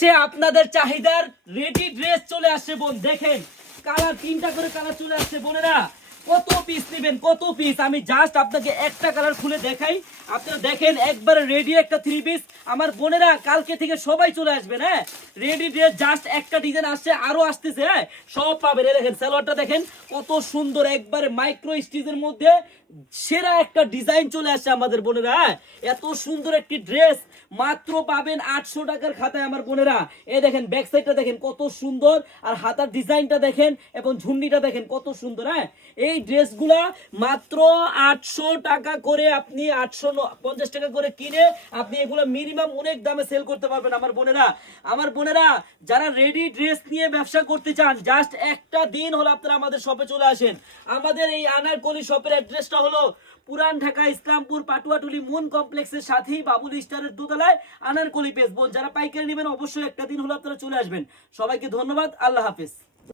সে আপনাদের চাহিদার ready dress চলে আসছে বোন, দেখেন কালার 3টা করে কালার চলে আসছে বোনেরা। কত পিস নেবেন, কত পিস, আমি জাস্ট আপনাকে একটা কালার খুলে দেখাই। আপনারা দেখেন একবারে রেডি একটা 3 পিস। আমার বোনেরা কালকে থেকে সবাই চলে আসবেন। হ্যাঁ, রেডি ড্রেস জাস্ট একটা ডিজাইন আসছে, আরো আসতেছে। হ্যাঁ, সব পাবেন। এই দেখেন সালোয়ারটা দেখেন কত সুন্দর, একবারে মাইক্রো স্টিচের মধ্যে সেরা একটা ডিজাইন চলে আসছে আমাদের বোনেরা। হ্যাঁ, এত সুন্দর একটি ড্রেস মাত্র পাবেন 800 টাকার খাতায় আমার বোনেরা। এই দেখেন ব্যাক সাইডটা দেখেন কত সুন্দর, আর হাতার ডিজাইনটা দেখেন এবং ঝুন্ডিটা দেখেন কত সুন্দর। হ্যাঁ, এই ড্রেসগুলা মাত্র 800 টাকা করে, আপনি 850 টাকা করে কিনে আপনি এগুলো মিনিমাম অনেক দামে সেল করতে পারবেন আমার বোনেরা। আমার বোনেরা যারা রেডি ড্রেস নিয়ে ব্যবসা করতে চান, জাস্ট একটা দিন হলো আপনারা আমাদের শপে চলে আসেন। আমাদের এই আনারকলি শপের অ্যাড্রেসটা হলো পুরান ঢাকা ইসলামপুর পাটুয়াটুলি মুন কমপ্লেক্সের সাথেই বাবুল স্টারের দোতলায় আনারকলি পেজ। বোন যারা পাইকারি নেবেন অবশ্যই একটা দিন হলো আপনারা চলে আসবেন। সবাইকে ধন্যবাদ, আল্লাহ হাফেজ।